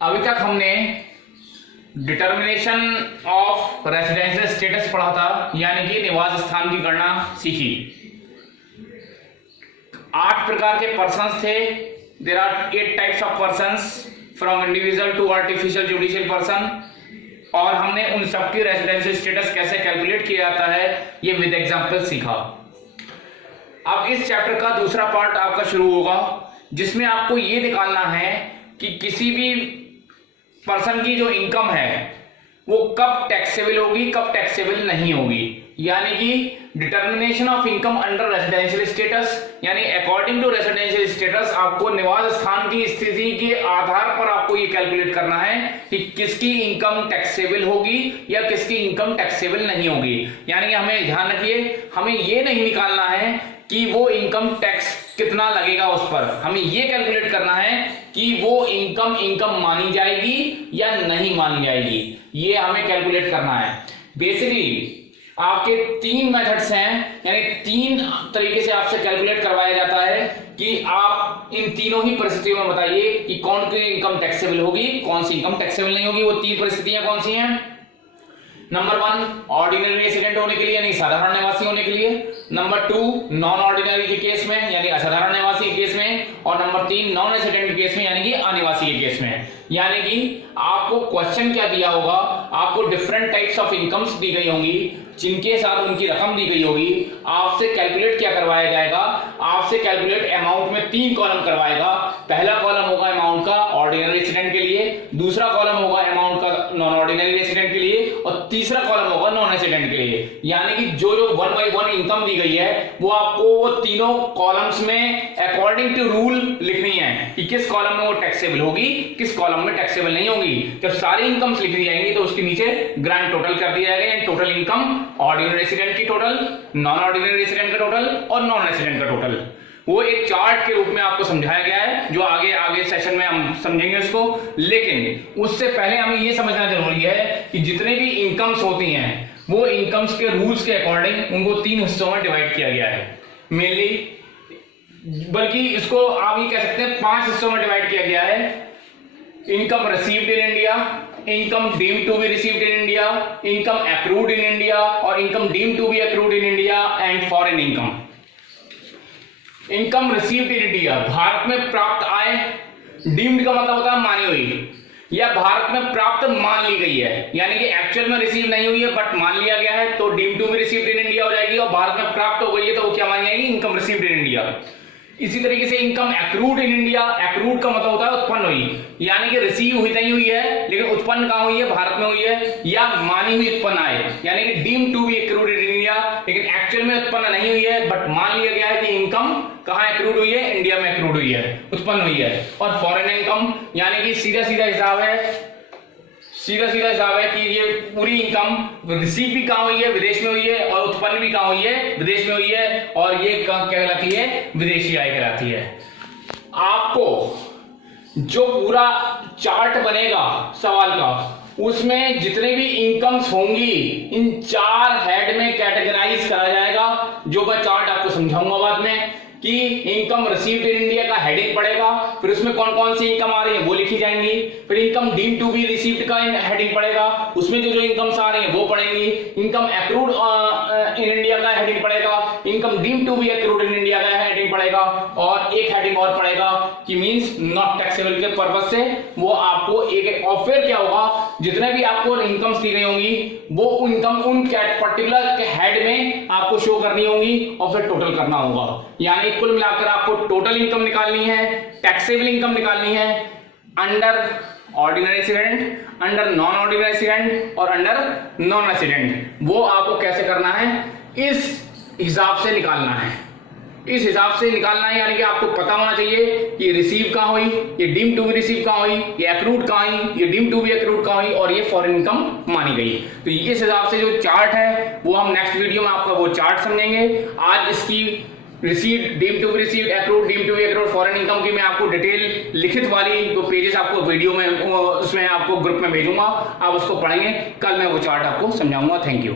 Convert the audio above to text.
अभी तक हमने डिटर्मिनेशन ऑफ रेसिडेंशियल स्टेटस पढ़ा था, यानी कि निवास स्थान की गणना सीखी। 8 प्रकार के पर्सन्स थे। There are 8 types of persons from individual to artificial judicial person, और हमने उन सबकी रेसिडेंशियल स्टेटस कैसे कैलकुलेट किया जाता है ये विद एग्जांपल सीखा। अब इस चैप्टर का दूसरा पार्ट आपका शुरू होगा, जिसमें आपको ये निकालना है कि किसी भी पर्सन की जो इनकम है वो कब टैक्सेबल होगी, कब टैक्सेबल नहीं होगी। यानी कि determination of income under residential status, यानी अकॉर्डिंग टू रेसिडेंशियल स्टेटस आपको निवास स्थान की स्थिति के आधार पर आपको ये कैलकुलेट करना है कि किसकी इनकम टैक्सेबल होगी या किसकी इनकम टैक्सेबल नहीं होगी। यानी हमें ध्यान रखिए, हमें ये नहीं निकालना है कि वो इनकम टैक्स कितना लगेगा उस पर, हमें ये कैलकुलेट करना है कि वो इनकम मानी जाएगी या नहीं मानी जाएगी, ये हमें कैलकुलेट करना है। बेसिकली आपके 3 मेथड्स हैं, यानी 3 तरीके से आपसे कैलकुलेट करवाया जाता है कि आप इन तीनों ही परिस्थितियों में बताइए कि कौन सी इनकम टैक्सेबल होगी, कौन सी इनकम टैक्सेबल नहीं होगी। वो 3 परिस्थितियां कौन सी हैं? नंबर 1 ऑर्डिनरी रेसिडेंट होने के लिए यानी साधारण निवासी होने के लिए, नंबर 2 नॉन ऑर्डिनरी के केस में यानी असाधारण निवासी के केस में, और नंबर 3 नॉन रेसिडेंट के केस में यानी कि अनिवासी के केस में। यानी कि आपको क्वेश्चन क्या दिया होगा, आपको डिफरेंट टाइप्स ऑफ इनकम्स दी गई होंगी जिनके साथ उनकी रकम दी गई होगी। आपसे कैलकुलेट क्या करवाया जाएगा, आपसे कैलकुलेट अमाउंट में 3 कॉलम करवाएगा। पहला कॉलम होगा अमाउंट का ऑर्डिनरी रेसिडेंट के लिए, दूसरा कॉलम होगा अमाउंट का नॉन ऑर्डिनरी रेसिडेंट के लिए, और तीसरा कॉलम होगा नॉन रेसिडेंट के लिए। यानी कि जो 1 बाई 1 इनकम दी गई है वो आपको वो तीनों कॉलम्स में अकॉर्डिंग टू रूल लिखनी है कि किस कॉलम में वो टैक्सेबल होगी, किस कॉलम में टैक्सेबल नहीं होगी। जब सारी इनकम्स लिख दी जाएंगी तो उसके नीचे ग्रैंड टोटल कर दिया जाएगा, टोटल इनकम ऑर्डिनरी रेसिडेंट की टोटल, नॉन ऑर्डिनरी रेसिडेंट का टोटल और नॉन रेसिडेंट का टोटल। वो एक चार्ट के रूप में आपको समझाया गया है, जो आगे सेशन में हम समझेंगे उसको। लेकिन उससे पहले हमें ये समझना जरूरी है कि जितने भी इनकम्स होती हैं वो इनकम्स के रूल्स के अकॉर्डिंग उनको 3 हिस्सों में डिवाइड किया गया है मेनली, बल्कि इसको आप ये कह सकते हैं 5 हिस्सों में डिवाइड किया गया है। Income received in India, income deemed to be received in India, income accrued in India, और income deemed to be accrued in India and foreign income. Income received in India, Bharat में प्राप्त आय, डीम्ड का मतलब होता है मानी हुई, या भारत में प्राप्त मान ली गई है, यानी कि एक्चुअल में रिसीव नहीं हुई है बट मान लिया गया है, तो deemed to be received in India हो जाएगी। और भारत में प्राप्त हो गई है तो वो क्या मानी जाएगी? Income received in India. इसी तरीके से income accrued in India, accrued का मतलब होता है उत्पन्न हुई, यानी कि रिसीव हुई नहीं हुई है लेकिन उत्पन्न कहां हुई है? भारत में हुई है, या मानी हुई उत्पन्न आए, यानी कि deemed to be accrued in India, लेकिन एक्चुअल में उत्पन्न नहीं हुई है बट मान लिया गया है कि इनकम कहां अक्रूड हुई है? इंडिया में अक्रूड हुई है, उत्पन्न हुई है। और फॉरेन इनकम यानी कि सीधा सीधा हिसाब है कि ये पूरी इनकम रिसीव भी कहां हुई है? विदेश में हुई है, और उत्पन्न भी कहां हुई है? विदेश में हुई है, और ये क्या कहलाती है? विदेशी आय कहलाती है। आपको जो पूरा चार्ट बनेगा सवाल का, उसमें जितने भी इनकम्स होंगी इन 4 हेड में कैटेगराइज करा जाएगा, जो मैं चार्ट आपको समझाऊंगा बाद में। कि इनकम रिसीव्ड इन इंडिया का हेडिंग पड़ेगा, फिर उसमें कौन कौन सी इनकम आ रही है वो लिखी जाएंगी। फिर income deemed to be received का हेडिंग पड़ेगा, उसमें जो इनकम्स आ रही है वो पड़ेंगी। इनकम अक्रूड इन इंडिया का हेडिंग पड़ेगा, income deemed to be accrued in India का हेडिंग पड़ेगा, और एक हेडिंग और पड़ेगा कि मींस नॉट टैक्सेबल के पर्पस से वो आपको एक। और फिर क्या होगा, जितने भी आपको इनकम्स दी गई होंगी वो इनकम उन पर्टिकुलर हेड में आपको शो करनी होगी और फिर टोटल करना होगा। यानी कुल मिलाकर आपको टोटल इनकम निकालनी है, टैक्सेबल इनकम निकालनी है under ordinary resident, under non ordinary resident और अंडर नॉन रेसिडेंट। वो आपको कैसे करना है? इस हिसाब से निकालना है, इस हिसाब से निकालना है। यानी कि आपको पता होना चाहिए ये रिसीव कहां हुई, ये डीम्ड टू बी रिसीव कहां हुई, ये अक्रूड कहां हुई, ये डीम्ड टू बी अक्रूड कहां हुई, और ये फॉरेन इनकम मानी गई। तो इस हिसाब से जो चार्ट है वो हम नेक्स्ट वीडियो में आपका वो चार्ट समझेंगे। आज इसकी received, deemed to be received, accrued, deemed to be accrued, foreign income की मैं आपको डिटेल लिखित वाली जो पेजेस आपको वीडियो में उसमें आपको ग्रुप में भेजूंगा, आप उसको पढ़ेंगे। कल मैं वो चार्ट आपको समझाऊंगा। Thank you.